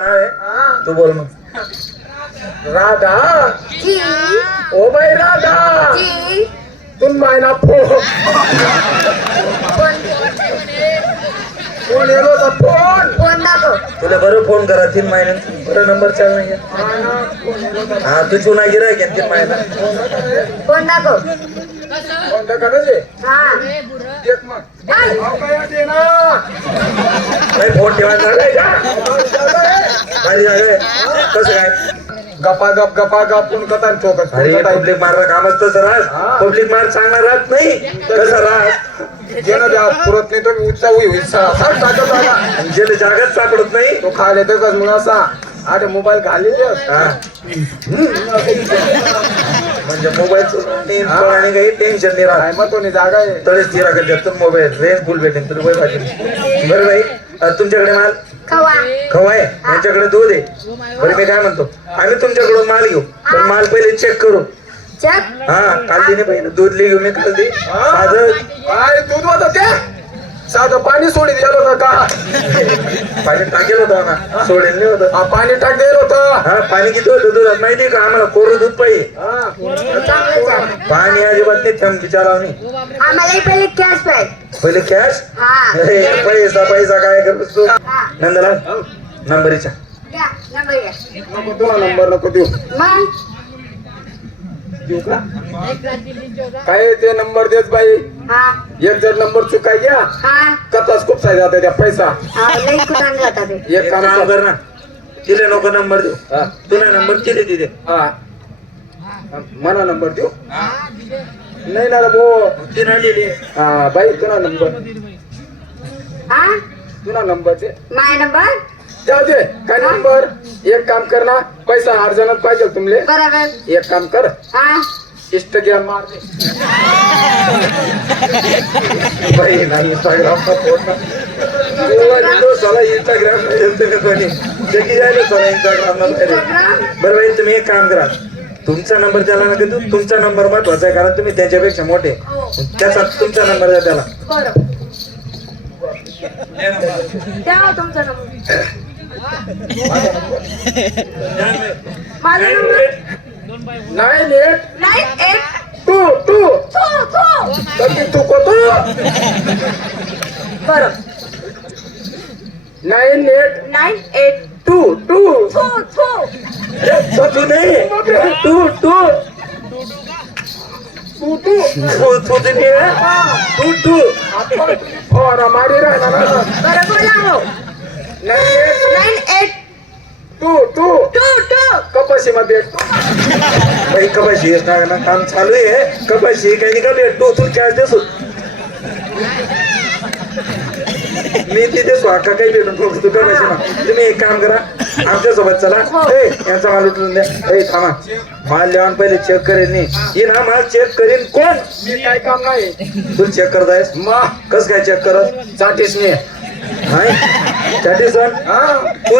नाव आहे. तू बोल मग. राधा. जी ओ बाई राधा. जी तुम मायना फो फोन फोन येलो होता फोन. फोन दाखव. तुला बरं फोन करा तीन महिन्यात बरं नंबर चाल नाही हा तू चुना गिरा घे तीन महिना फोन दाखव. फोन तर करायचे हा. एक मग. आई, अहो, काय दे ना? काही फोन ठेवायचा भारी झालं कसं काय? गप्पा गप गप्पा गप कोण कथा ठोकस अरे पब्लिक मारला कामच तसं राहत पब्लिक मार चांगला राहत नाही. कसं राहत जेणं द्या पुरत नाही तो उच्चा होई होई साठ टाकत आला ज्याला जागाच सापडत नाही. तो खाले तर कस मग असा. अरे मोबाईल हा. म्हणजे मोबाईल आणि काही टेन्शन नाही राहत. मग तो नाही जागा आहे. तळेच तिरा करतात तर मोबाईल रेंज फुल भेटेल तर वय पाहिजे बरं भाई अ, तुमच्याकडे माल? खवा. खवा आहे? यांच्याकडे दूध आहे. बरं मी काय म्हणतो? आम्ही तुमच्याकडून माल घेऊ. पण माल पहिले चेक करू. चक हा काल तिने पहिले दूध लिहि घेऊ मी काल ती साधं. काय दूध होत ते? साधं पाणी सोडीत गेलो होतं का? पाणी टाकेल होतं ना सोडेल नाही होतं. हा, पाणी टाक गेलं होतं. हा पाणी किती होतं दुधात? माहिती का? आम्हाला कोरं दूध पाहिजे. हा. चांगलं चांगलं पाणी अजिबात नाही विचारावं नाही. आम्हाला पहिले कॅश पाहिजे. पहिले कॅश हा. पैसा पैसा काय करतोस तू? हा. नंदलाल नंबरीच्या द्या नंबर नको तुला नंबर नको देऊ. मग? काय ते नंबर देत बाई? हा. एक जर नंबर चुकाय घ्या हा. कथाच खूप साय जाते त्या पैसा. हा, एक काम कर. ना. तिला नको नंबर देऊ. हा. तुला नंबर तिथे हा. मला नंबर देऊ? नाही ना रे भो तिने लिहिली हा बाई तुला नंबर. हा? तुला नंबर दे. माय नंबर जाऊ दे. काय नंबर एक काम कर ना. पैसा अर्जनच पाहिजे तुमले. बरोबर. एक काम कर. हा? इंस्टाग्राम मार दे. बाई नाही इंस्टाग्राम साला इंस्टाग्रामला इंस्टाग्राम बरं बाई तुम्ही एक काम करा. तुमचा नंबर त्याला नका देऊ. तुमचा नंबर महत्त्वाचा आहे कारण तुम्ही त्याच्यापेक्षा मोठे. हो. त्याचा तुमचा नंबर द्या त्याला. बरोबर. द्या हो तुमचा नंबर माझा number nine eight nine eight two two three three कधी तू कोतो बरोबर nine eight nine eight two two three तू नाही तू तू टू टू तू तू ते नाही, हा? तू तू और हमारी रहना ना बरं बोला हो nine eight two two two two कपाशी मध्ये बाई कपाशी येत ना ना काम चालू आहे. कपाशी काही निघाली तू तू कॅश देसो मी तिथे स्वाका काही भेटून ठोक तू कपाशी ना तुम्ही एक काम करा. आमच्यासोबत चला. ए यांचा माल उठवून द्या. ए थांबा. माल लिहावून पहिले चेक करेन मी. ये ना माल चेक करीन कोण? मी काय काम नाही. तू चेक करत आहेस? मग कस काय चेक करत? चाटीस मी. नाही? हा. तू